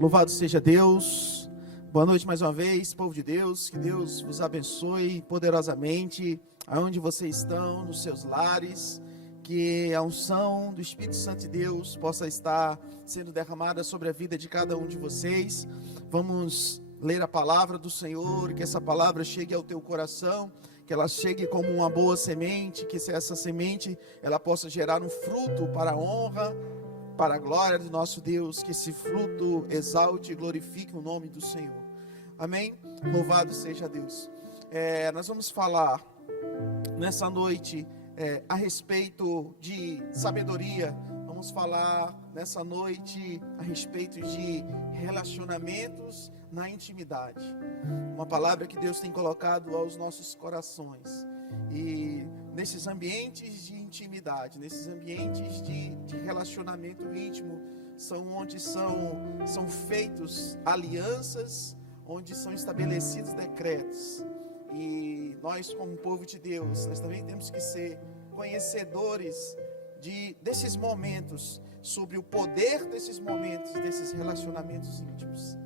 Louvado seja Deus. Boa noite mais uma vez, povo de Deus. Que Deus vos abençoe poderosamente aonde vocês estão, nos seus lares. Que a unção do Espírito Santo de Deus possa estar sendo derramada sobre a vida de cada um de vocês. Vamos ler a palavra do Senhor, que essa palavra chegue ao teu coração, que ela chegue como uma boa semente, que essa semente ela possa gerar um fruto para a honra, para a glória do nosso Deus, que esse fruto exalte e glorifique o nome do Senhor. Amém? Louvado seja Deus. Nós vamos falar nessa noite a respeito de sabedoria. Vamos falar nessa noite a respeito de relacionamentos na intimidade. Uma palavra que Deus tem colocado aos nossos corações. E nesses ambientes de intimidade, nesses ambientes de relacionamento íntimo, onde são feitos alianças, onde são estabelecidos decretos. E nós, como povo de Deus, nós também temos que ser conhecedores desses momentos, sobre o poder desses momentos, desses relacionamentos íntimos.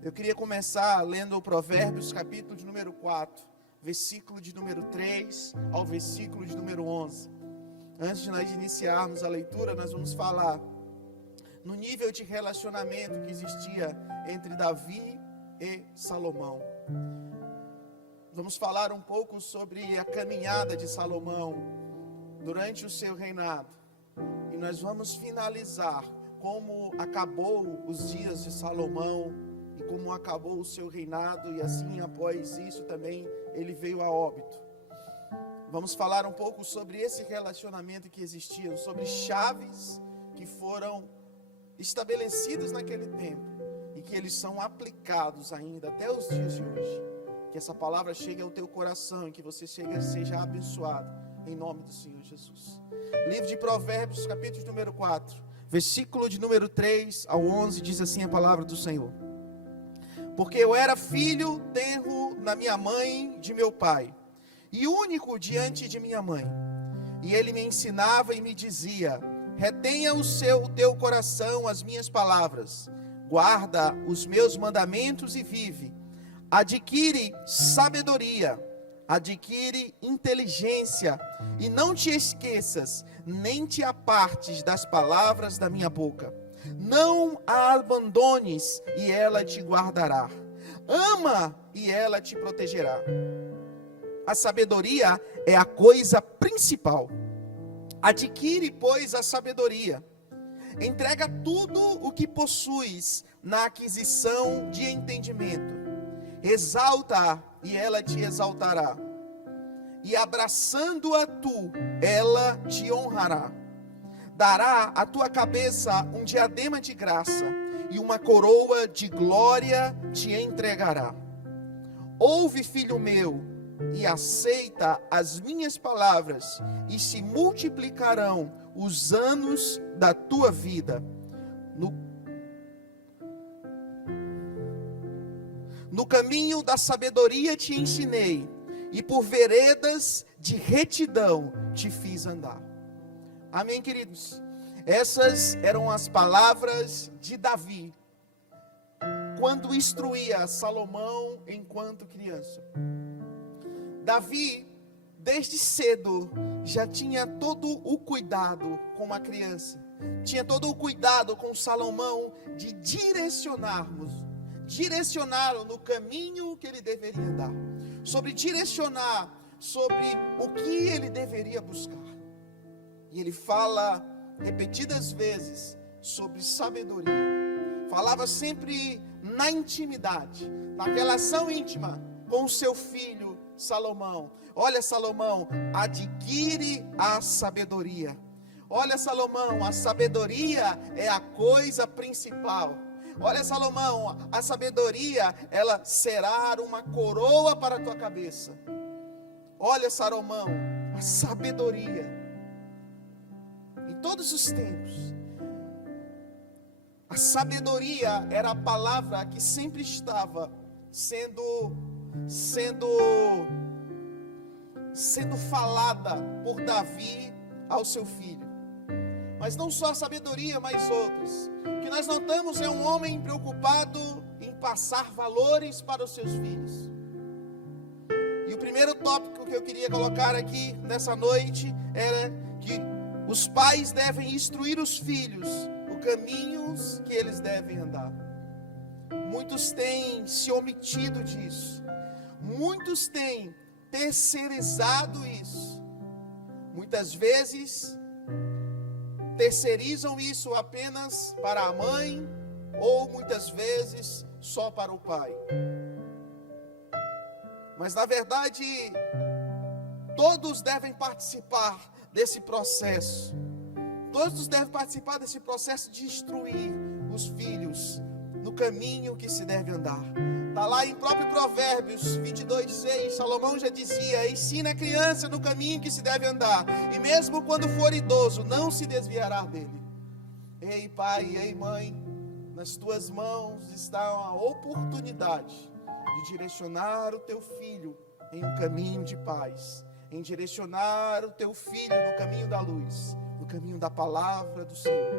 Eu queria começar lendo o Provérbios, capítulo de número 4, versículo de número 3 ao versículo de número 11. Antes de nós iniciarmos a leitura, nós vamos falar no nível de relacionamento que existia entre Davi e Salomão. Vamos falar um pouco sobre a caminhada de Salomão durante o seu reinado. E nós vamos finalizar como acabou os dias de Salomão e como acabou o seu reinado, e assim após isso também ele veio a óbito. Vamos falar um pouco sobre esse relacionamento que existia, sobre chaves que foram estabelecidas naquele tempo e que eles são aplicados ainda até os dias de hoje. Que essa palavra chegue ao teu coração e que você seja abençoado em nome do Senhor Jesus. Livro de Provérbios, capítulo de número 4, versículo de número 3 ao 11, diz assim a palavra do Senhor: Porque eu era filho tenro na minha mãe de meu pai, e único diante de minha mãe. E ele me ensinava e me dizia: retenha o teu coração as minhas palavras, guarda os meus mandamentos e vive. Adquire sabedoria, adquire inteligência, e não te esqueças, nem te apartes das palavras da minha boca. Não a abandones, e ela te guardará. Ama, e ela te protegerá. A sabedoria é a coisa principal. Adquire, pois, a sabedoria. Entrega tudo o que possuis na aquisição de entendimento. Exalta-a, e ela te exaltará. E abraçando-a tu, ela te honrará. Dará à tua cabeça um diadema de graça, e uma coroa de glória te entregará. Ouve, filho meu, e aceita as minhas palavras, e se multiplicarão os anos da tua vida. No caminho da sabedoria te ensinei, e por veredas de retidão te fiz andar. Amém, queridos? Essas eram as palavras de Davi, quando instruía Salomão enquanto criança. Davi, desde cedo, já tinha todo o cuidado com a criança, tinha todo o cuidado com Salomão de direcioná-lo no caminho que ele deveria andar, direcionar sobre o que ele deveria buscar. E ele fala repetidas vezes sobre sabedoria. Falava sempre na intimidade, na relação íntima com o seu filho Salomão. Olha, Salomão, adquire a sabedoria. Olha, Salomão, a sabedoria é a coisa principal. Olha, Salomão, a sabedoria, ela será uma coroa para a tua cabeça. Olha, Salomão, a sabedoria. Em todos os tempos, a sabedoria era a palavra que sempre estava sendo falada por Davi ao seu filho. mas não só a sabedoria, mas outros. O que nós notamos é um homem preocupado em passar valores para os seus filhos. E o primeiro tópico que eu queria colocar aqui nessa noite era que os pais devem instruir os filhos os caminhos que eles devem andar. Muitos têm se omitido disso. Muitos têm terceirizado isso. Muitas vezes terceirizam isso apenas para a mãe, ou muitas vezes só para o pai. Mas na verdade, todos devem participar desse processo. Todos devem participar desse processo de instruir os filhos no caminho que se deve andar. Está lá em próprio Provérbios 22:6, Salomão já dizia: ensina a criança no caminho que se deve andar, e mesmo quando for idoso, não se desviará dele. Ei pai, ei mãe, nas tuas mãos está a oportunidade de direcionar o teu filho em um caminho de paz, em direcionar o teu filho no caminho da luz, no caminho da palavra do Senhor.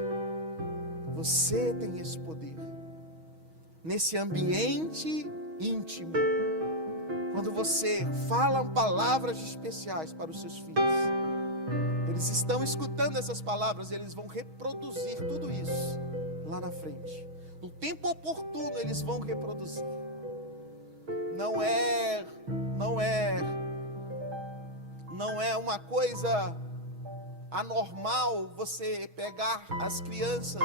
Você tem esse poder. Nesse ambiente íntimo, quando você fala palavras especiais para os seus filhos, eles estão escutando essas palavras, eles vão reproduzir tudo isso lá na frente. No tempo oportuno eles vão reproduzir. Não é uma coisa anormal você pegar as crianças.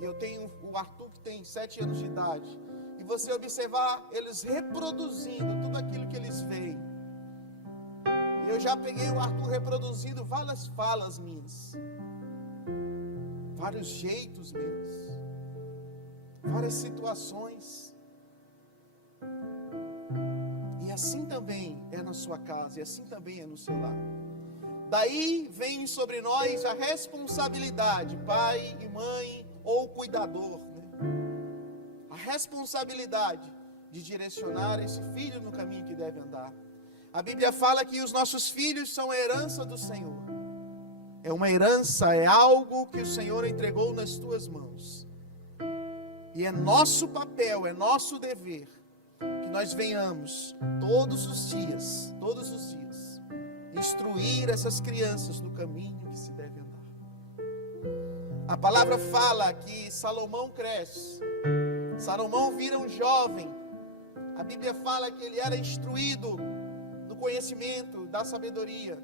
Eu tenho o Arthur que tem 7 anos de idade, e você observar eles reproduzindo tudo aquilo que eles veem. Eu já peguei o Arthur reproduzindo várias falas minhas, vários jeitos meus, várias situações. E assim também é na sua casa, e assim também é no seu lar. Daí vem sobre nós a responsabilidade, pai e mãe, ou cuidador, né? A responsabilidade de direcionar esse filho no caminho que deve andar. A Bíblia fala que os nossos filhos são a herança do Senhor. É uma herança, é algo que o Senhor entregou nas tuas mãos. E é nosso papel, é nosso dever, que nós venhamos todos os dias, instruir essas crianças no caminho que se deve andar. A palavra fala que Salomão cresce, Salomão vira um jovem. A Bíblia fala que ele era instruído no conhecimento da sabedoria.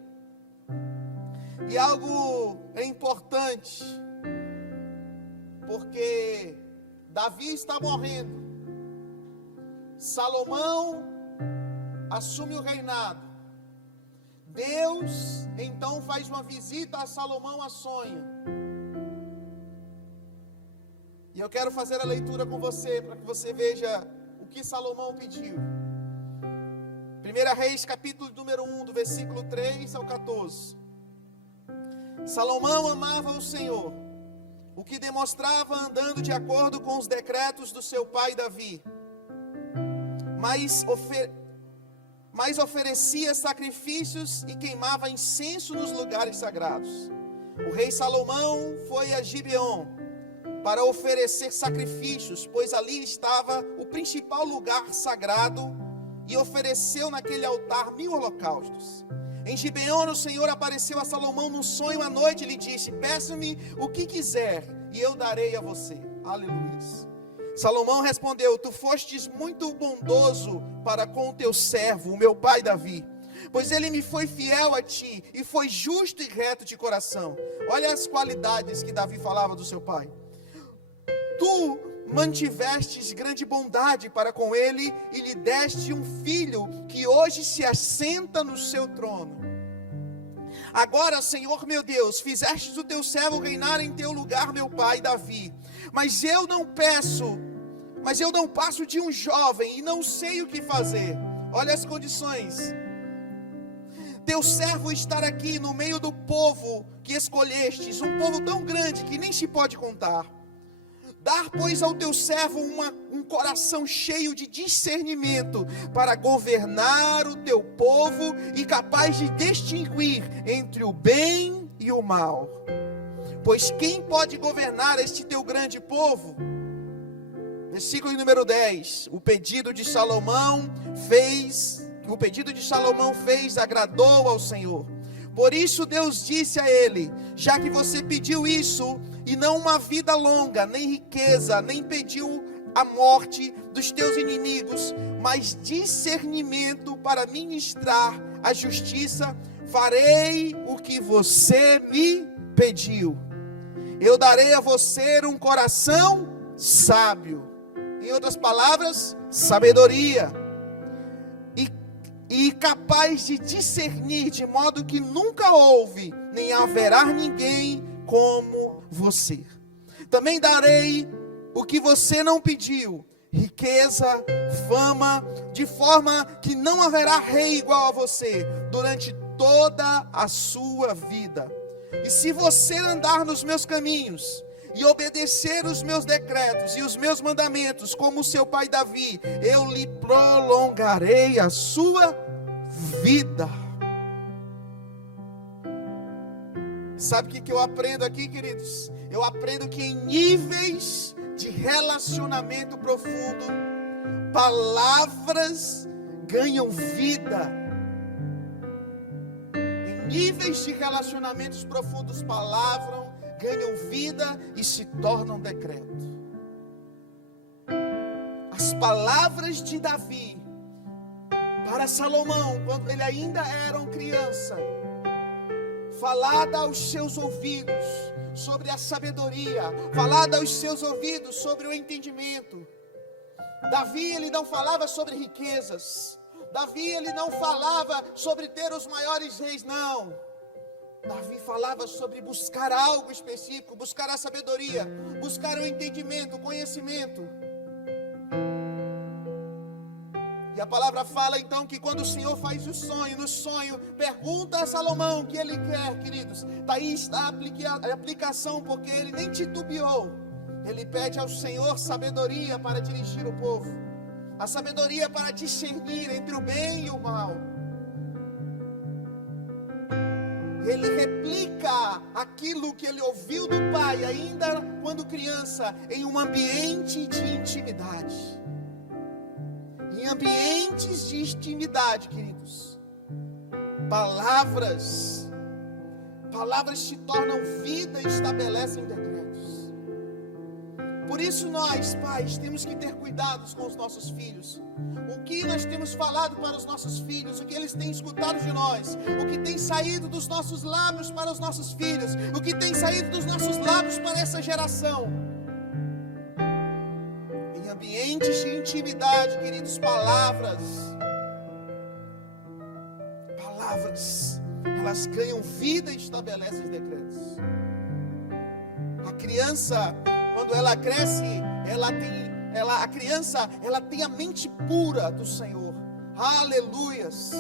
E algo é importante, porque Davi está morrendo, Salomão assume o reinado. Deus então faz uma visita a Salomão a sonho. E eu quero fazer a leitura com você, para que você veja o que Salomão pediu. 1 Reis, capítulo número 1, do versículo 3 ao 14. Salomão amava o Senhor, o que demonstrava andando de acordo com os decretos do seu pai Davi. Mas oferecia sacrifícios e queimava incenso nos lugares sagrados. O rei Salomão foi a Gibeon para oferecer sacrifícios, pois ali estava o principal lugar sagrado, e ofereceu naquele altar 1000 holocaustos. Em Gibeon, o Senhor apareceu a Salomão num sonho à noite e lhe disse: peça-me o que quiser e eu darei a você. Aleluia. Salomão respondeu: tu fostes muito bondoso para com o teu servo, o meu pai Davi, pois ele me foi fiel a ti e foi justo e reto de coração. Olha as qualidades que Davi falava do seu pai. Tu mantivestes grande bondade para com ele e lhe deste um filho que hoje se assenta no seu trono. Agora, Senhor meu Deus, fizestes o teu servo reinar em teu lugar, meu pai Davi. Mas eu não passo de um jovem e não sei o que fazer. Olha as condições. Teu servo estar aqui no meio do povo que escolhestes, um povo tão grande que nem se pode contar. Dar, pois, ao teu servo um coração cheio de discernimento para governar o teu povo e capaz de distinguir entre o bem e o mal. Pois quem pode governar este teu grande povo? Versículo número 10. O pedido de Salomão fez, agradou ao Senhor. Por isso Deus disse a ele: já que você pediu isso, e não uma vida longa, nem riqueza, nem pediu a morte dos teus inimigos, mas discernimento para ministrar a justiça, farei o que você me pediu. Eu darei a você um coração sábio. Em outras palavras, sabedoria. E capaz de discernir, de modo que nunca houve, nem haverá ninguém como você. Também darei o que você não pediu, riqueza, fama, de forma que não haverá rei igual a você, durante toda a sua vida. E se você andar nos meus caminhos, e obedecer os meus decretos e os meus mandamentos, como seu pai Davi, eu lhe prolongarei a sua vida. Sabe o que eu aprendo aqui, queridos? Eu aprendo que em níveis de relacionamento profundo, palavras ganham vida. Em níveis de relacionamentos profundos, palavras ganham vida e se tornam decreto. As palavras de Davi para Salomão, quando ele ainda era criança, falada aos seus ouvidos sobre a sabedoria, falada aos seus ouvidos sobre o entendimento. Davi, ele não falava sobre riquezas. Davi, ele não falava sobre ter os maiores reis, não. Davi falava sobre buscar algo específico, buscar a sabedoria, buscar o entendimento, o conhecimento. E a palavra fala então que quando o Senhor faz o sonho, no sonho, pergunta a Salomão o que ele quer, queridos. Daí está a aplicação, porque ele nem titubeou. Ele pede ao Senhor sabedoria para dirigir o povo, a sabedoria para discernir entre o bem e o mal. Ele replica aquilo que ele ouviu do pai, ainda quando criança, em um ambiente de intimidade. Em ambientes de intimidade, queridos, palavras se tornam vida e estabelecem decretos. Por isso nós, pais, temos que ter cuidados com os nossos filhos. O que nós temos falado para os nossos filhos, o que eles têm escutado de nós, o que tem saído dos nossos lábios para os nossos filhos, o que tem saído dos nossos lábios para essa geração. Em ambientes de intimidade, queridos, palavras, elas ganham vida e estabelecem decretos. A criança, quando ela cresce, a criança tem a mente pura do Senhor. Aleluias.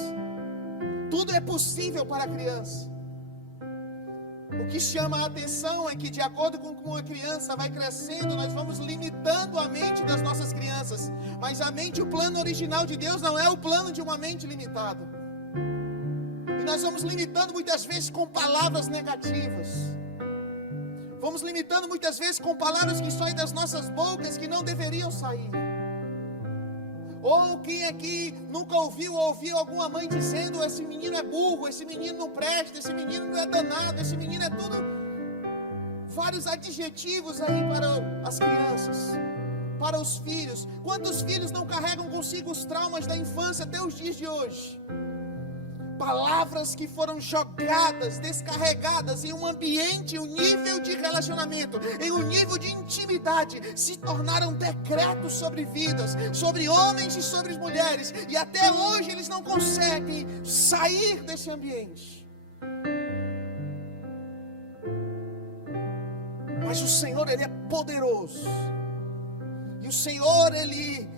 Tudo é possível para a criança. O que chama a atenção é que, de acordo com como a criança vai crescendo, nós vamos limitando a mente das nossas crianças. Mas a mente, o plano original de Deus não é o plano de uma mente limitada. E nós vamos limitando muitas vezes com palavras negativas. Vamos limitando muitas vezes com palavras que saem das nossas bocas que não deveriam sair. Ou quem aqui nunca ouviu alguma mãe dizendo: esse menino é burro, esse menino não presta, esse menino não é danado, esse menino é tudo. Vários adjetivos aí para as crianças, para os filhos. Quantos filhos não carregam consigo os traumas da infância até os dias de hoje? Palavras que foram jogadas, descarregadas em um ambiente, um nível de relacionamento, em um nível de intimidade, se tornaram decretos sobre vidas, sobre homens e sobre mulheres, e até hoje eles não conseguem sair desse ambiente. Mas o Senhor, Ele é poderoso, e o Senhor, Ele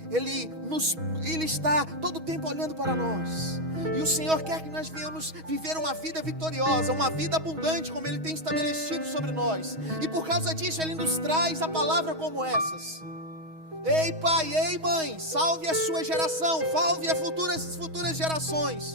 está todo o tempo olhando para nós. E o Senhor quer que nós venhamos viver uma vida vitoriosa, uma vida abundante, como Ele tem estabelecido sobre nós. E por causa disso, Ele nos traz a palavra como essas. Ei pai, ei mãe, salve a sua geração, salve as futuras gerações.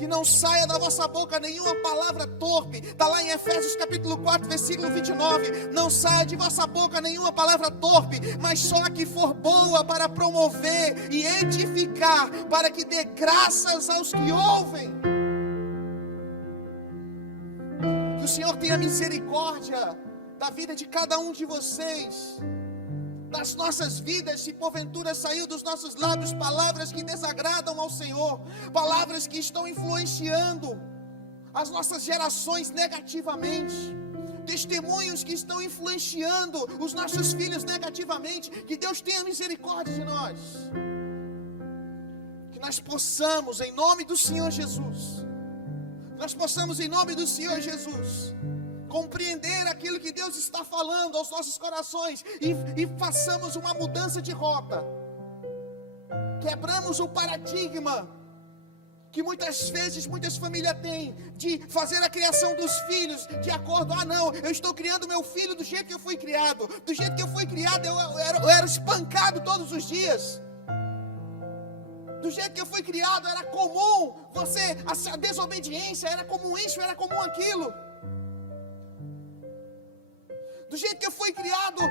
Que não saia da vossa boca nenhuma palavra torpe. Está lá em Efésios capítulo 4, versículo 29. Não saia de vossa boca nenhuma palavra torpe, mas só a que for boa para promover e edificar, para que dê graças aos que ouvem. Que o Senhor tenha misericórdia da vida de cada um de vocês, das nossas vidas. Se porventura saiu dos nossos lábios palavras que desagradam ao Senhor, palavras que estão influenciando as nossas gerações negativamente, testemunhos que estão influenciando os nossos filhos negativamente, que Deus tenha misericórdia de nós, que nós possamos, em nome do Senhor Jesus, compreender aquilo que Deus está falando aos nossos corações e façamos uma mudança de rota. Quebramos o paradigma que muitas vezes muitas famílias têm de fazer a criação dos filhos de acordo, não, eu estou criando meu filho do jeito que eu fui criado. Do jeito que eu fui criado, eu era espancado todos os dias. Do jeito que eu fui criado, era comum a desobediência, era comum isso, era comum aquilo. Do jeito que eu fui criado,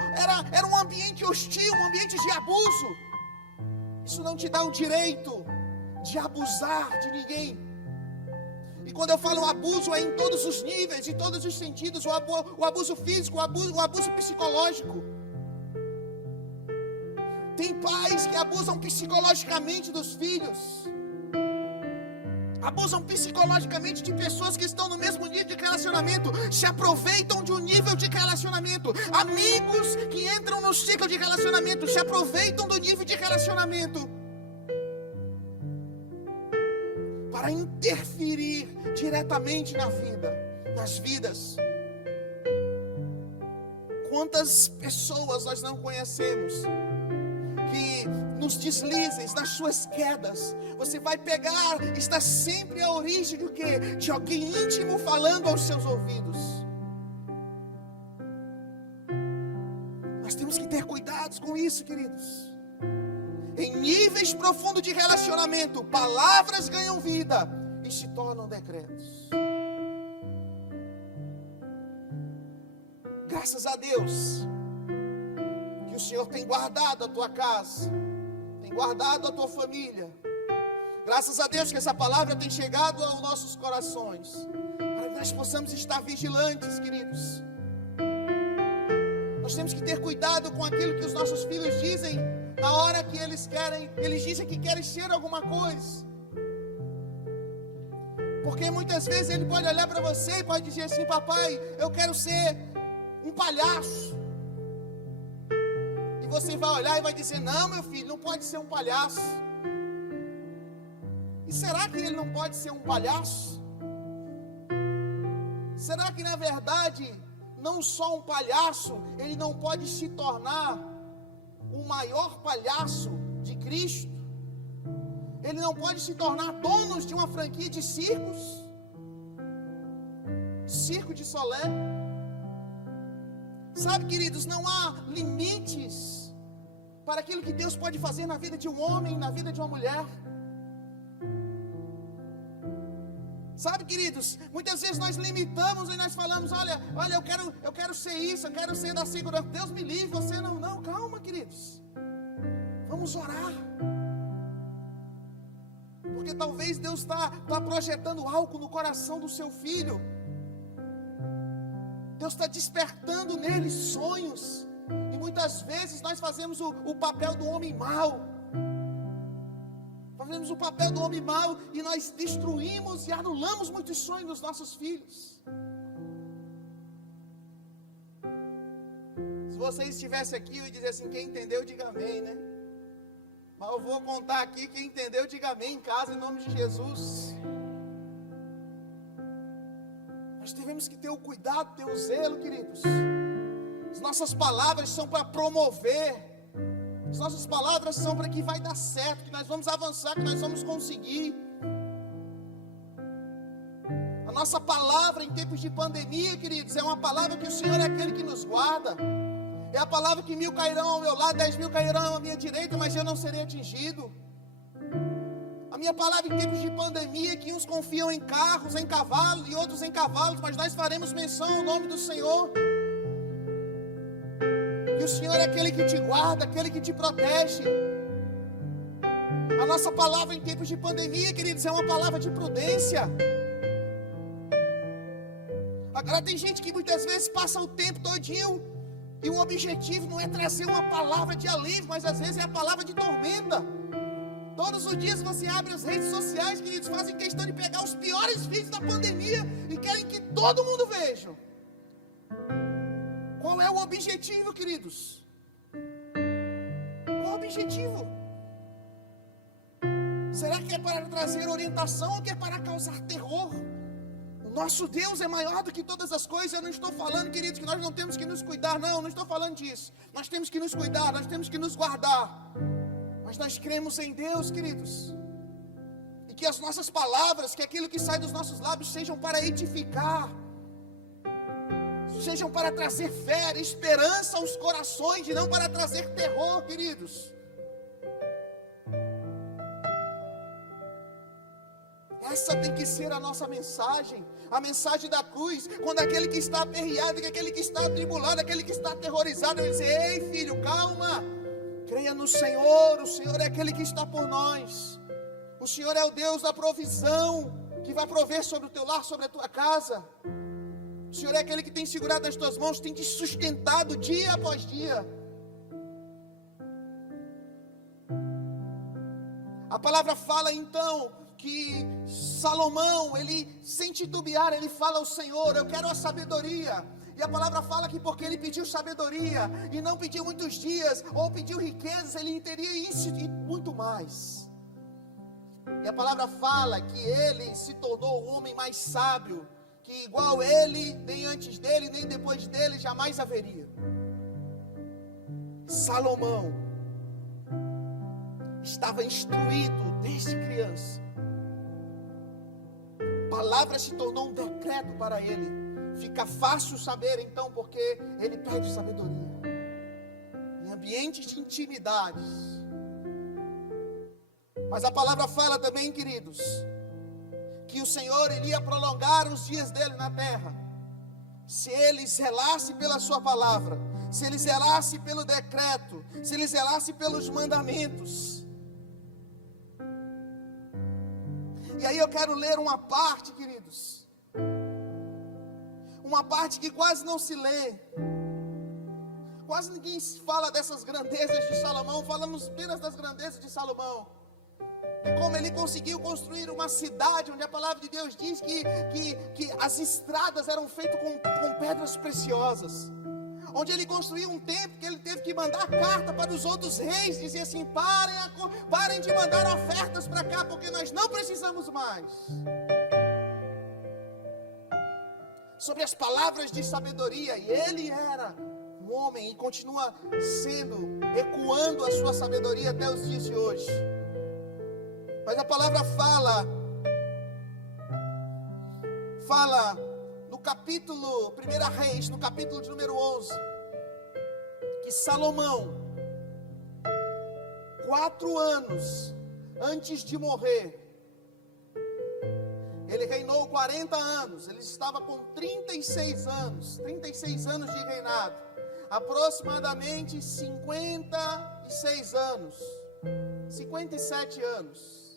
era um ambiente hostil, um ambiente de abuso. Isso não te dá o direito de abusar de ninguém. E quando eu falo abuso, é em todos os níveis, em todos os sentidos. O abuso físico, o abuso psicológico. Tem pais que abusam psicologicamente dos filhos. Abusam psicologicamente de pessoas que estão no mesmo nível de relacionamento. Se aproveitam de um nível de relacionamento. Amigos que entram no ciclo de relacionamento se aproveitam do nível de relacionamento para interferir diretamente nas vidas. Quantas pessoas nós não conhecemos que nos deslizes, nas suas quedas, você vai pegar, está sempre a origem do quê? De alguém íntimo falando aos seus ouvidos. Nós temos que ter cuidados com isso, queridos. Em níveis profundos de relacionamento, palavras ganham vida e se tornam decretos. Graças a Deus que o Senhor tem guardado a tua casa, tem guardado a tua família. Graças a Deus que essa palavra tem chegado aos nossos corações, para que nós possamos estar vigilantes, queridos. Nós temos que ter cuidado com aquilo que os nossos filhos dizem na hora que eles dizem que querem ser alguma coisa. Porque muitas vezes ele pode olhar para você e pode dizer assim: papai, eu quero ser um palhaço. E você vai olhar e vai dizer: não, meu filho, não pode ser um palhaço. E será que ele não pode ser um palhaço? Será que na verdade, não só um palhaço, ele não pode se tornar o maior palhaço de Cristo? Ele não pode se tornar dono de uma franquia de circos? Circo de Solé? Sabe, queridos, não há limites para aquilo que Deus pode fazer na vida de um homem, na vida de uma mulher. Sabe, queridos, muitas vezes nós limitamos e nós falamos: olha, eu quero ser isso, eu quero ser da segurança. Deus me livre, você não, calma, queridos. Vamos orar. Porque talvez Deus está projetando algo no coração do seu filho. Deus está despertando nele sonhos. E muitas vezes nós fazemos o papel do homem mau. Fazemos o papel do homem mau e nós destruímos e anulamos muitos sonhos dos nossos filhos. Se você estivesse aqui e dizer assim: quem entendeu, diga amém, né? Mas eu vou contar aqui: quem entendeu, diga amém em casa, em nome de Jesus. Nós devemos que ter o cuidado, ter o zelo, queridos. As nossas palavras são para promover. As nossas palavras são para que vai dar certo, que nós vamos avançar, que nós vamos conseguir. A nossa palavra em tempos de pandemia, queridos, é uma palavra que o Senhor é aquele que nos guarda. É a palavra que 1000 cairão ao meu lado, 10.000 cairão à minha direita, mas eu não serei atingido. A minha palavra em tempos de pandemia, que uns confiam em carros, em cavalos e outros em cavalos, mas nós faremos menção ao nome do Senhor. E o Senhor é aquele que te guarda, aquele que te protege. A nossa palavra em tempos de pandemia, queridos, é uma palavra de prudência. Agora tem gente que muitas vezes passa o tempo todinho e o objetivo não é trazer uma palavra de alívio, mas às vezes é a palavra de tormenta. Todos os dias você abre as redes sociais, queridos, fazem questão de pegar os piores vídeos da pandemia e querem que todo mundo veja. Qual é o objetivo, queridos? Qual o objetivo? Será que é para trazer orientação ou que é para causar terror? O nosso Deus é maior do que todas as coisas. Eu não estou falando, queridos, que nós não temos que nos cuidar. Não estou falando disso. Nós temos que nos cuidar, nós temos que nos guardar. Mas nós cremos em Deus, queridos. E que as nossas palavras, que aquilo que sai dos nossos lábios sejam para edificar, sejam para trazer fé, esperança aos corações, e não para trazer terror, queridos. Essa tem que ser a nossa mensagem, a mensagem da cruz. Quando aquele que está aperreado, aquele que está atribulado, aquele que está aterrorizado, ele diz: ei filho, calma, creia no Senhor. O Senhor é aquele que está por nós. O Senhor é o Deus da provisão, que vai prover sobre o teu lar, sobre a tua casa. O Senhor é aquele que tem segurado nas tuas mãos, tem te sustentado dia após dia. A palavra fala então que Salomão, ele sem titubear, ele fala ao Senhor: eu quero a sabedoria. E a palavra fala que porque ele pediu sabedoria, e não pediu muitos dias, ou pediu riquezas, ele teria isso e muito mais. E a palavra fala que ele se tornou o homem mais sábio, que igual ele, nem antes dele, nem depois dele, jamais haveria. Salomão estava instruído desde criança. A palavra se tornou um decreto para ele. Fica fácil saber então porque ele pede sabedoria. Em ambientes de intimidades. Mas a palavra fala também, queridos, que o Senhor iria prolongar os dias dele na terra, se ele zelasse pela sua palavra, se ele zelasse pelo decreto, se ele zelasse pelos mandamentos. E aí eu quero ler uma parte, queridos, uma parte que quase não se lê, quase ninguém fala dessas grandezas de Salomão. Falamos apenas das grandezas de Salomão, e como ele conseguiu construir uma cidade onde a palavra de Deus diz que as estradas eram feitas com pedras preciosas, onde ele construiu um templo que ele teve que mandar carta para os outros reis, dizer assim: parem de mandar ofertas para cá, porque nós não precisamos mais. Sobre as palavras de sabedoria, e ele era um homem e continua sendo, ecoando a sua sabedoria até os dias de hoje. Mas a palavra fala no capítulo 1 Reis, no capítulo de número 11, que Salomão, 4 anos antes de morrer, ele reinou 40 anos, ele estava com 36 anos de reinado, aproximadamente 56 anos, 57 anos.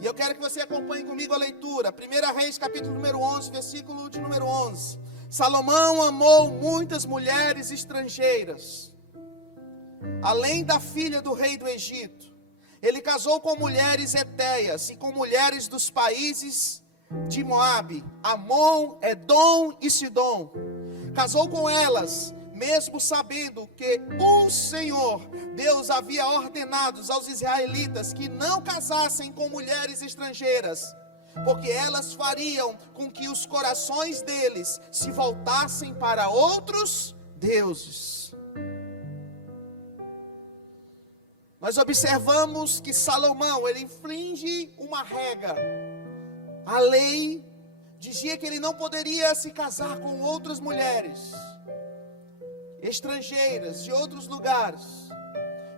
E eu quero que você acompanhe comigo a leitura. 1 Reis, capítulo número 11, versículo de número 11. Salomão amou muitas mulheres estrangeiras, além da filha do rei do Egito. Ele casou com mulheres hetéias e com mulheres dos países de Moabe, Amon, Edom e Sidom. Casou com elas, mesmo sabendo que o Senhor, Deus, havia ordenado aos israelitas que não casassem com mulheres estrangeiras, porque elas fariam com que os corações deles se voltassem para outros deuses. Nós observamos que Salomão, ele infringe uma regra. A lei dizia que ele não poderia se casar com outras mulheres estrangeiras de outros lugares.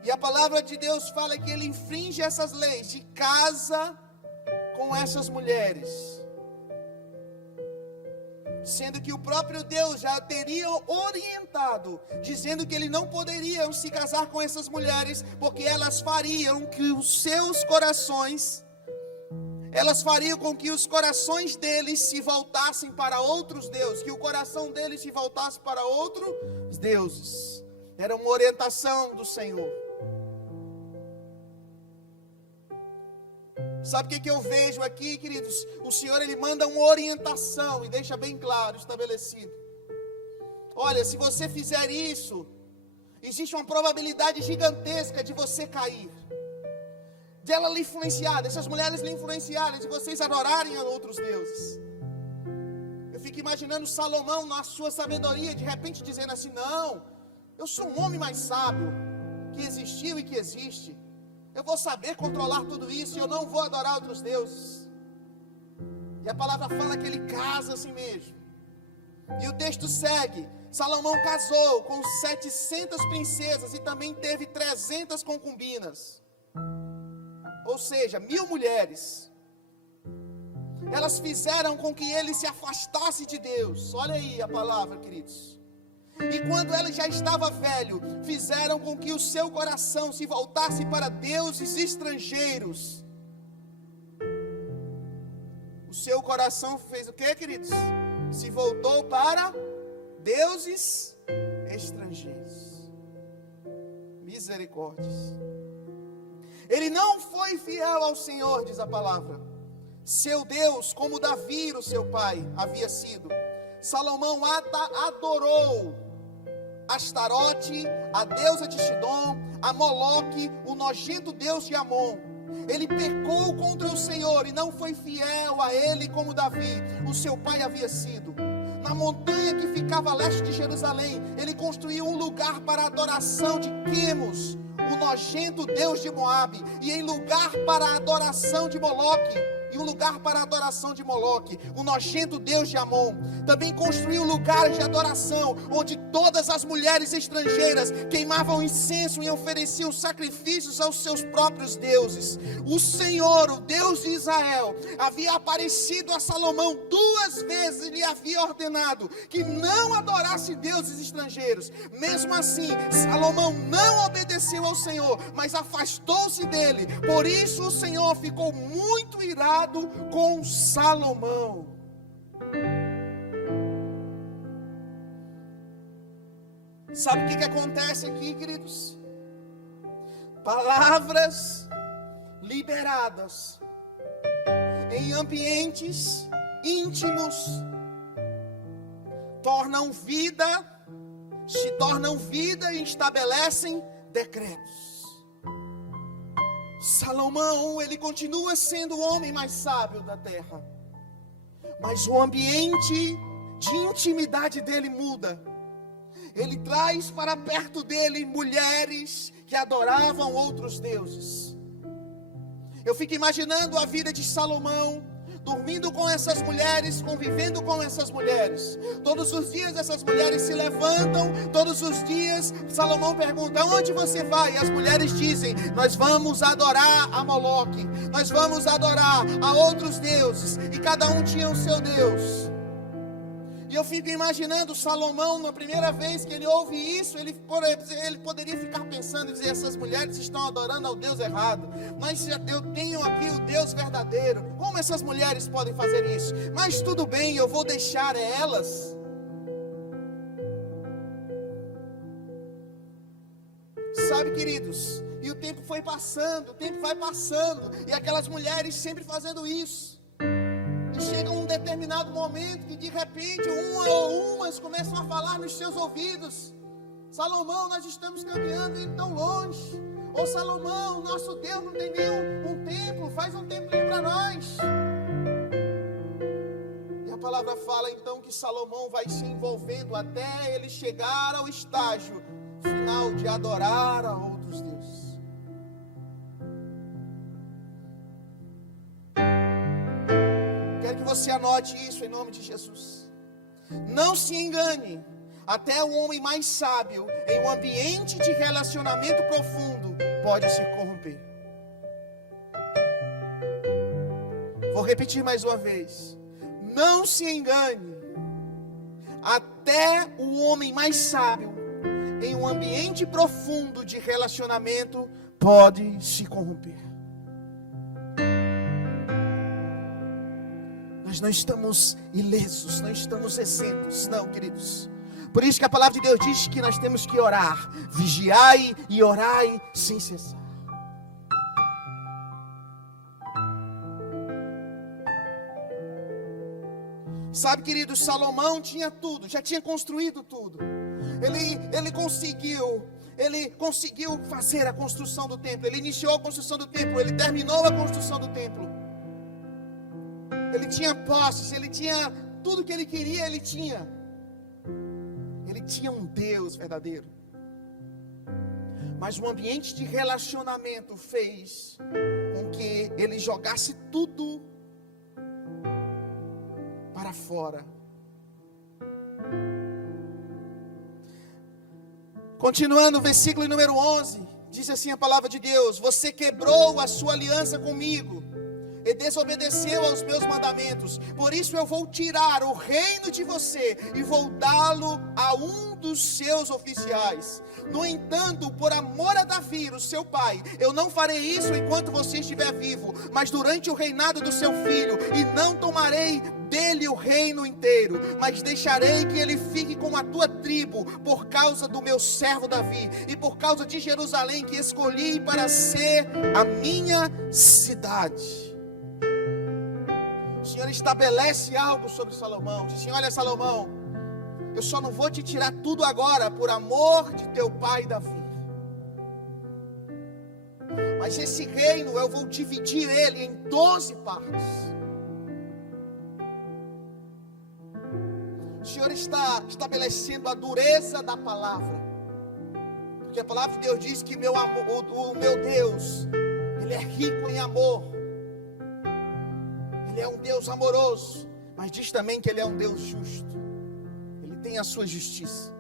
E a palavra de Deus fala que ele infringe essas leis e casa com essas mulheres, sendo que o próprio Deus já teria orientado, dizendo que ele não poderia se casar com essas mulheres, porque elas fariam que os seus corações, elas fariam com que os corações deles se voltassem para outros deuses, que o coração deles se voltasse para outros deuses. Era uma orientação do Senhor. Sabe o que eu vejo aqui, queridos? O Senhor, ele manda uma orientação e deixa bem claro, estabelecido. Olha, se você fizer isso, existe uma probabilidade gigantesca de você cair, de ela lhe influenciar, dessas mulheres lhe influenciarem, de vocês adorarem a outros deuses. Eu fico imaginando Salomão, na sua sabedoria, de repente dizendo assim: não, eu sou um homem mais sábio, que existiu e que existe. Eu vou saber controlar tudo isso e eu não vou adorar outros deuses. E a palavra fala que ele casa assim mesmo. E o texto segue: Salomão casou com 700 princesas e também teve 300 concubinas. Ou seja, 1000 mulheres. Elas fizeram com que ele se afastasse de Deus. Olha aí a palavra, queridos. E quando ele já estava velho, fizeram com que o seu coração se voltasse para deuses estrangeiros. O seu coração fez o que, queridos? Se voltou para deuses estrangeiros. Misericórdias. Ele não foi fiel ao Senhor, diz a palavra, seu Deus, como Davi, o seu pai, havia sido. Salomão adorou Astarote, a deusa de Sidom, a Moloque, o nojento deus de Amon. Ele pecou contra o Senhor e não foi fiel a ele como Davi, o seu pai, havia sido. Na montanha que ficava a leste de Jerusalém, ele construiu um lugar para a adoração de Quemos, o nojento deus de Moabe, e em lugar para a adoração de Moloque, e um lugar para a adoração de Moloque, o nojento deus de Amon. Também construiu lugares de adoração, onde todas as mulheres estrangeiras queimavam incenso e ofereciam sacrifícios aos seus próprios deuses. O Senhor, o Deus de Israel, havia aparecido a Salomão 2 vezes e lhe havia ordenado que não adorasse deuses estrangeiros. Mesmo assim, Salomão não obedeceu ao Senhor, mas afastou-se dele. Por isso o Senhor ficou muito irado com Salomão. Sabe o que acontece aqui, queridos? Palavras liberadas em ambientes íntimos se tornam vida e estabelecem decretos. Salomão, ele continua sendo o homem mais sábio da terra, mas o ambiente de intimidade dele muda. Ele traz para perto dele mulheres que adoravam outros deuses. Eu fico imaginando a vida de Salomão, dormindo com essas mulheres, convivendo com essas mulheres. Todos os dias essas mulheres se levantam, todos os dias Salomão pergunta: onde você vai? E as mulheres dizem: nós vamos adorar a Moloque, nós vamos adorar a outros deuses. E cada um tinha o seu Deus. E eu fico imaginando Salomão, na primeira vez que ele ouve isso, ele poderia ficar pensando e dizer: essas mulheres estão adorando ao Deus errado, mas eu tenho aqui o Deus verdadeiro. Como essas mulheres podem fazer isso? Mas tudo bem, eu vou deixar elas. Sabe, queridos, e o tempo foi passando, o tempo vai passando, e aquelas mulheres sempre fazendo isso. E chega um determinado momento que de repente umas começam a falar nos seus ouvidos: Salomão, nós estamos caminhando e tão longe. Ou Salomão, nosso Deus não tem nem um templo, faz um templo para nós. E a palavra fala então que Salomão vai se envolvendo até ele chegar ao estágio final de adorar a outros deuses. Você anote isso em nome de Jesus. Não se engane. Até o homem mais sábio, em um ambiente de relacionamento profundo, pode se corromper. Vou repetir mais uma vez. Não se engane. Até o homem mais sábio, em um ambiente profundo de relacionamento, pode se corromper. Nós não estamos ilesos, não estamos exentos, não, queridos. Por isso que a palavra de Deus diz que nós temos que orar. Vigiai e orai sem cessar. Sabe, queridos, Salomão tinha tudo, já tinha construído tudo. Ele conseguiu fazer a construção do templo. Ele iniciou a construção do templo, ele terminou a construção do templo. Ele tinha posses, ele tinha tudo que ele queria, ele tinha. Ele tinha um Deus verdadeiro. Mas o ambiente de relacionamento fez com que ele jogasse tudo para fora. Continuando, versículo número 11, diz assim a palavra de Deus: você quebrou a sua aliança comigo e desobedeceu aos meus mandamentos. Por isso eu vou tirar o reino de você e vou dá-lo a um dos seus oficiais. No entanto, por amor a Davi, o seu pai, eu não farei isso enquanto você estiver vivo, mas durante o reinado do seu filho, e não tomarei dele o reino inteiro, mas deixarei que ele fique com a tua tribo, por causa do meu servo Davi, e por causa de Jerusalém, que escolhi para ser a minha cidade. O Senhor estabelece algo sobre Salomão. Diz assim: olha, Salomão, eu só não vou te tirar tudo agora por amor de teu pai Davi, mas esse reino eu vou dividir ele em 12 partes. O Senhor está estabelecendo a dureza da palavra, porque a palavra de Deus diz que o meu Deus, Ele é rico em amor. Ele é um Deus amoroso, mas diz também que Ele é um Deus justo. Ele tem a sua justiça.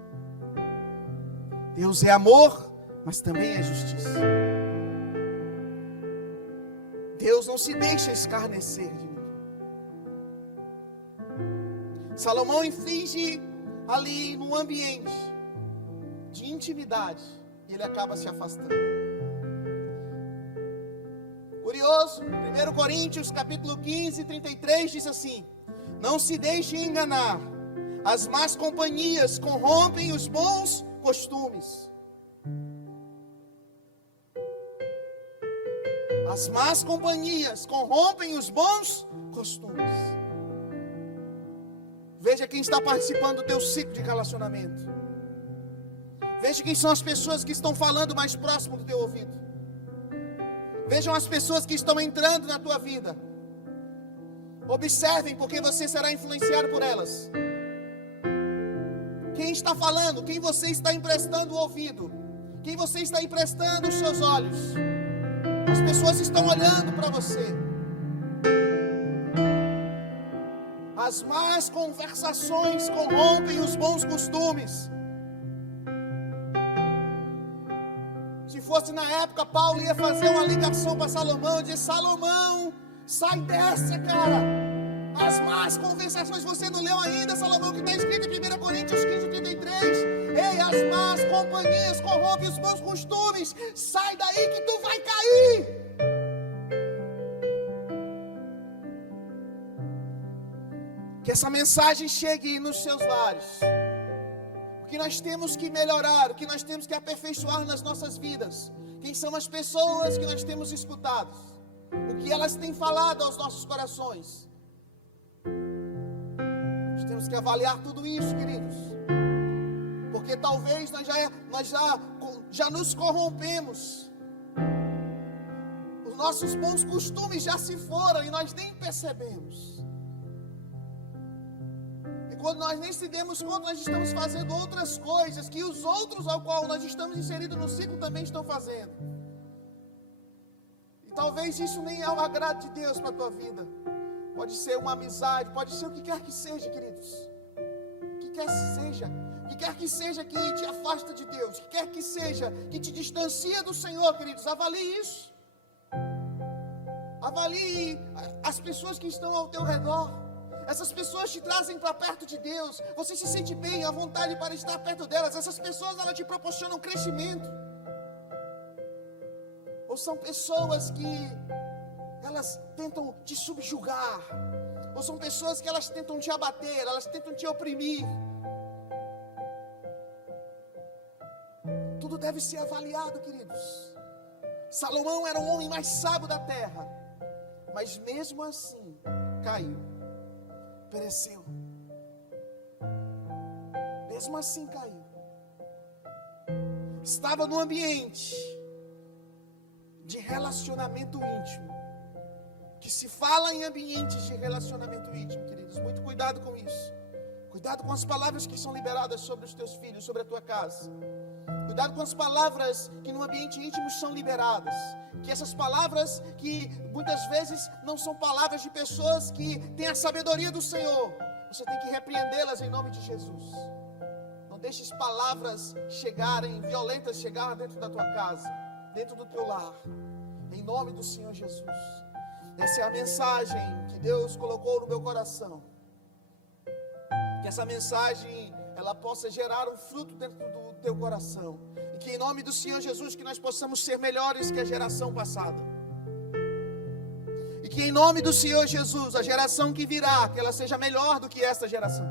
Deus é amor, mas também é justiça. Deus não se deixa escarnecer de mim. Salomão inflige ali num ambiente de intimidade, e ele acaba se afastando. Curioso, 1 Coríntios capítulo 15, 33 diz assim: não se deixem enganar, as más companhias corrompem os bons costumes. As más companhias corrompem os bons costumes. Veja quem está participando do teu ciclo de relacionamento. Veja quem são as pessoas que estão falando mais próximo do teu ouvido. Vejam as pessoas que estão entrando na tua vida. Observem, porque você será influenciado por elas. Quem está falando, quem você está emprestando o ouvido, quem você está emprestando os seus olhos. As pessoas estão olhando para você. As más conversações corrompem os bons costumes. Se fosse na época, Paulo ia fazer uma ligação para Salomão e dizer: Salomão, sai dessa, cara. As más conversações, você não leu ainda, Salomão, que está escrito em 1 Coríntios 15, 33. Ei, as más companhias corrompem os bons costumes. Sai daí que tu vai cair. Que essa mensagem chegue nos seus lares. O que nós temos que melhorar, o que nós temos que aperfeiçoar nas nossas vidas. Quem são as pessoas que nós temos escutado? O que elas têm falado aos nossos corações? Nós temos que avaliar tudo isso, queridos. Porque talvez nós já nos corrompemos. Os nossos bons costumes já se foram e nós nem percebemos. Quando nós nem se demos conta, nós estamos fazendo outras coisas que os outros ao qual nós estamos inseridos no ciclo também estão fazendo. E talvez isso nem é o agrado de Deus para a tua vida. Pode ser uma amizade, pode ser o que quer que seja, queridos. O que quer que seja que te afasta de Deus, que quer que seja que te distancia do Senhor, queridos, avalie isso. Avalie as pessoas que estão ao teu redor. Essas pessoas te trazem para perto de Deus. Você se sente bem, à vontade para estar perto delas. Essas pessoas, elas te proporcionam crescimento. Ou são pessoas que elas tentam te subjugar. Ou são pessoas que elas tentam te abater, elas tentam te oprimir. Tudo deve ser avaliado, queridos. Salomão era o homem mais sábio da terra, mas mesmo assim caiu, pereceu. Mesmo assim caiu. Estava no ambiente de relacionamento íntimo. Que se fala em ambientes de relacionamento íntimo, queridos, muito cuidado com isso. Cuidado com as palavras que são liberadas sobre os teus filhos, sobre a tua casa. Cuidado com as palavras que no ambiente íntimo são liberadas. Que essas palavras que muitas vezes não são palavras de pessoas que têm a sabedoria do Senhor. Você tem que repreendê-las em nome de Jesus. Não deixes palavras violentas chegar dentro da tua casa, dentro do teu lar. Em nome do Senhor Jesus. Essa é a mensagem que Deus colocou no meu coração. Que essa mensagem, ela possa gerar um fruto dentro do teu coração. E que em nome do Senhor Jesus, que nós possamos ser melhores que a geração passada. E que em nome do Senhor Jesus, a geração que virá, que ela seja melhor do que esta geração.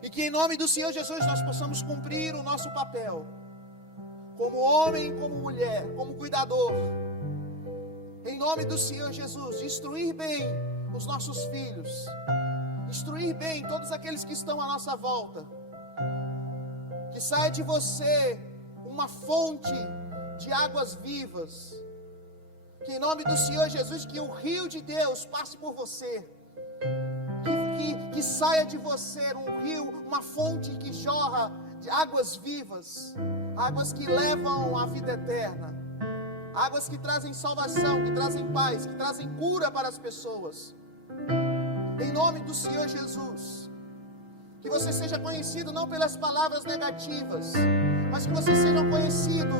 E que em nome do Senhor Jesus, nós possamos cumprir o nosso papel. Como homem, como mulher, como cuidador. Em nome do Senhor Jesus, instruir bem os nossos filhos, instruir bem todos aqueles que estão à nossa volta, que saia de você uma fonte de águas vivas, que em nome do Senhor Jesus, que o rio de Deus passe por você, que saia de você um rio, uma fonte que jorra de águas vivas, águas que levam à vida eterna. Águas que trazem salvação, que trazem paz, que trazem cura para as pessoas. Em nome do Senhor Jesus. Que você seja conhecido não pelas palavras negativas, mas que você seja conhecido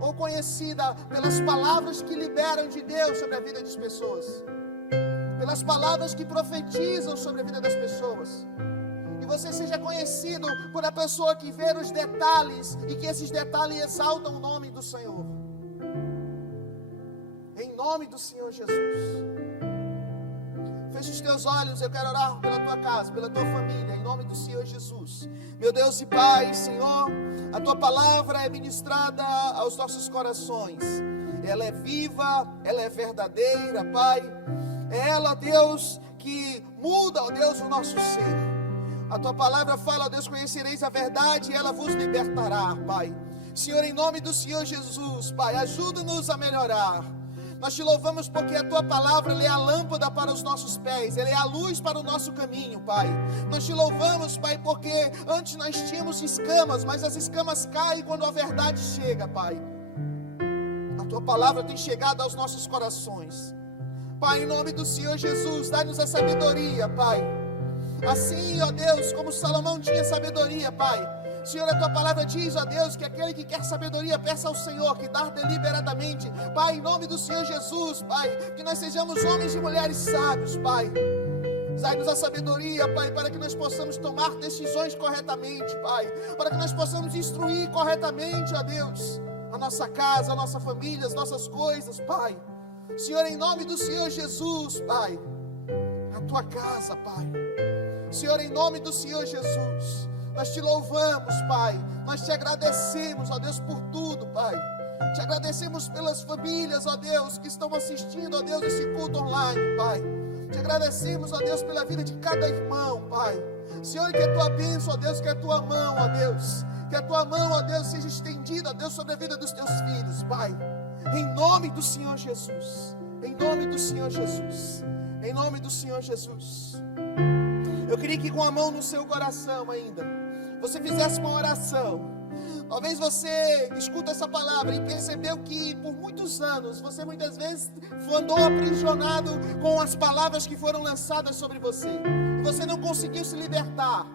ou conhecida pelas palavras que liberam de Deus sobre a vida das pessoas. Pelas palavras que profetizam sobre a vida das pessoas. Que você seja conhecido por a pessoa que vê os detalhes e que esses detalhes exaltam o nome do Senhor. Em nome do Senhor Jesus. Feche os teus olhos, eu quero orar pela tua casa, pela tua família, em nome do Senhor Jesus. Meu Deus e Pai, Senhor, a tua palavra é ministrada aos nossos corações. Ela é viva, ela é verdadeira, Pai. É ela, Deus, que muda, ó Deus, o nosso ser. A tua palavra fala, ó Deus, conhecereis a verdade e ela vos libertará, Pai. Senhor, em nome do Senhor Jesus, Pai, ajuda-nos a melhorar. Nós te louvamos porque a tua palavra ela é a lâmpada para os nossos pés, ela é a luz para o nosso caminho, Pai. Nós te louvamos, Pai, porque antes nós tínhamos escamas, mas as escamas caem quando a verdade chega, Pai. A tua palavra tem chegado aos nossos corações. Pai, em nome do Senhor Jesus, dá-nos a sabedoria, Pai. Assim, ó Deus, como Salomão tinha sabedoria, Pai. Senhor, a tua palavra diz, ó Deus, que aquele que quer sabedoria, peça ao Senhor, que dá deliberadamente. Pai, em nome do Senhor Jesus, Pai, que nós sejamos homens e mulheres sábios, Pai. Dai-nos a sabedoria, Pai, para que nós possamos tomar decisões corretamente, Pai. Para que nós possamos instruir corretamente, ó Deus, a nossa casa, a nossa família, as nossas coisas, Pai. Senhor, em nome do Senhor Jesus, Pai, a tua casa, Pai. Senhor, em nome do Senhor Jesus, nós te louvamos, Pai. Nós te agradecemos, ó Deus, por tudo, Pai. Te agradecemos pelas famílias, ó Deus, que estão assistindo, ó Deus, esse culto online, Pai. Te agradecemos, ó Deus, pela vida de cada irmão, Pai. Senhor, que a tua bênção, ó Deus, que a tua mão, ó Deus, que a tua mão, ó Deus, seja estendida, ó Deus, sobre a vida dos teus filhos, Pai. Em nome do Senhor Jesus. Em nome do Senhor Jesus. Em nome do Senhor Jesus. Eu queria que com a mão no seu coração ainda, você fizesse uma oração. Talvez você escuta essa palavra e percebeu que por muitos anos, você muitas vezes andou aprisionado com as palavras que foram lançadas sobre você. E você não conseguiu se libertar.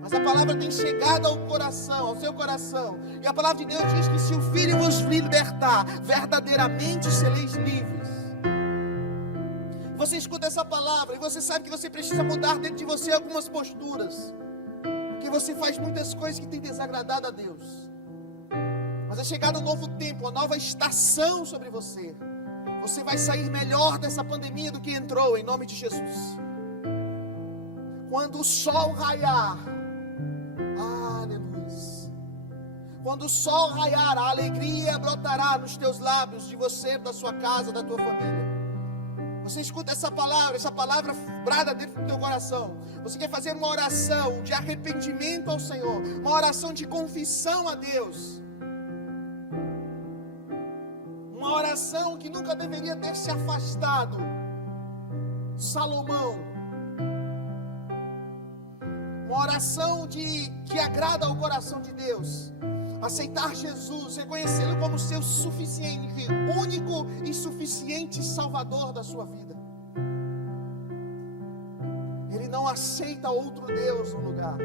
Mas a palavra tem chegado ao coração, ao seu coração. E a palavra de Deus diz que se o Filho vos libertar, verdadeiramente sereis livres. Você escuta essa palavra e você sabe que você precisa mudar dentro de você algumas posturas. Porque você faz muitas coisas que têm desagradado a Deus. Mas é chegado um novo tempo, uma nova estação sobre você. Você vai sair melhor dessa pandemia do que entrou, em nome de Jesus. Quando o sol raiar, aleluia. Quando o sol raiar, a alegria brotará nos teus lábios, de você, da sua casa, da tua família. Você escuta essa palavra brada dentro do teu coração. Você quer fazer uma oração de arrependimento ao Senhor, uma oração de confissão a Deus. Uma oração que nunca deveria ter se afastado. Salomão. Uma oração que agrada ao coração de Deus. Aceitar Jesus, reconhecê-lo como seu suficiente, único e suficiente Salvador da sua vida. Ele não aceita outro Deus no lugar.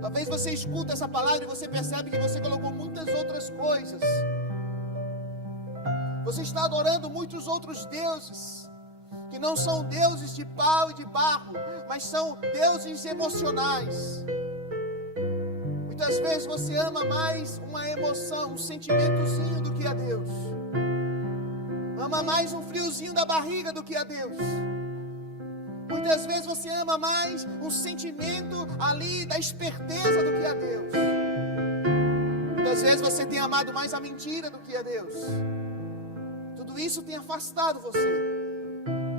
Talvez você escuta essa palavra e você percebe que você colocou muitas outras coisas. Você está adorando muitos outros deuses, que não são deuses de pau e de barro, mas são deuses emocionais. Muitas vezes você ama mais uma emoção, um sentimentozinho do que a Deus. Ama mais um friozinho da barriga do que a Deus. Muitas vezes você ama mais um sentimento ali da esperteza do que a Deus. Muitas vezes você tem amado mais a mentira do que a Deus. Tudo isso tem afastado você.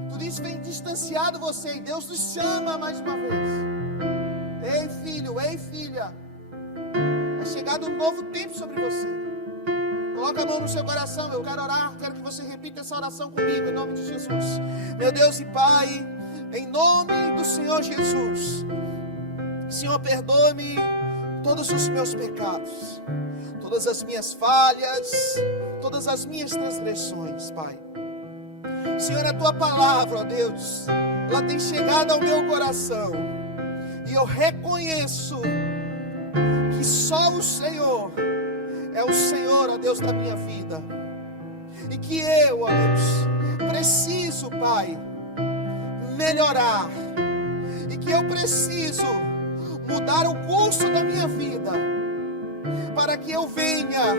Tudo isso vem distanciado você. E Deus nos chama mais uma vez. Ei filho, ei filha. É chegado um novo tempo sobre você. Coloca a mão no seu coração. Eu quero orar, quero que você repita essa oração comigo, em nome de Jesus. Meu Deus e Pai, em nome do Senhor Jesus, Senhor, perdoe-me todos os meus pecados, todas as minhas falhas, todas as minhas transgressões, Pai. Senhor, a Tua palavra, ó Deus, ela tem chegado ao meu coração, e eu reconheço que só o Senhor é o Senhor, ó Deus, da minha vida, e que eu, ó Deus, preciso, Pai, melhorar, e que eu preciso mudar o curso da minha vida, para que eu venha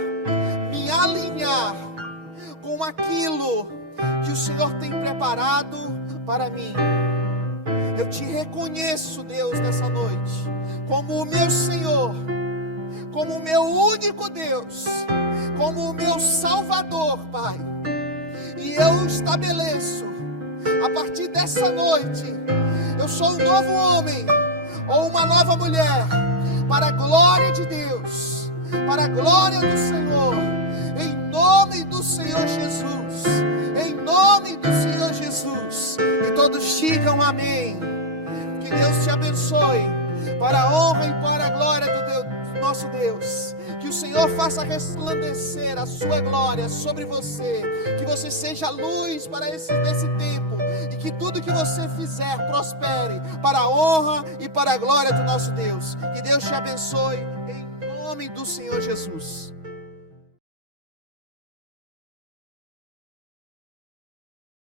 me alinhar com aquilo que o Senhor tem preparado para mim. Eu te reconheço, Deus, nessa noite, como o meu Senhor, como o meu único Deus, como o meu Salvador, Pai. E eu estabeleço, a partir dessa noite, eu sou um novo homem ou uma nova mulher, para a glória de Deus, para a glória do Senhor, em nome do Senhor Jesus, em nome do Senhor Jesus. E todos digam amém. Que Deus te abençoe, para a honra e para a glória do nosso Deus. Que o Senhor faça resplandecer a sua glória sobre você, que você seja luz para nesse tempo, e que tudo que você fizer prospere para a honra e para a glória do nosso Deus. Que Deus te abençoe em nome do Senhor Jesus.